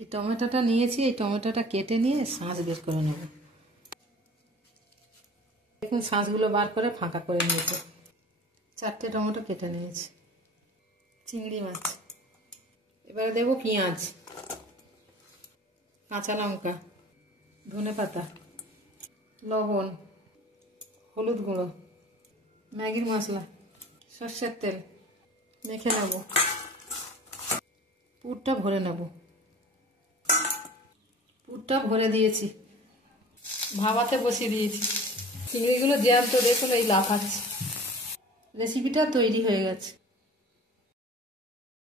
এই টমেটোটা নিয়েছি, এই টমেটোটা কেটে নিয়ে শাঁস বের করে নেব। দেখুন শাঁসগুলো বার করে ফাঁকা করে নিয়েছি। 4টে টমেটো কেটে নিয়েছি। চিংড়ি মাছ, এবারে দেবো পেঁয়াজ, কাঁচা লঙ্কা, ধনেপাতা, লবণ, হলুদ গুঁড়ো, ম্যাগির মশলা, সর্ষের তেল মেখে নেব। পুরটা ভরে নেব। পুরটা ভরে দিয়েছি, ভাপাতে বসিয়ে দিয়েছি। চিংড়িগুলো জ্যান্ত দেখুন এই লাফাচ্ছে। রেসিপিটা তৈরি হয়ে গেছে।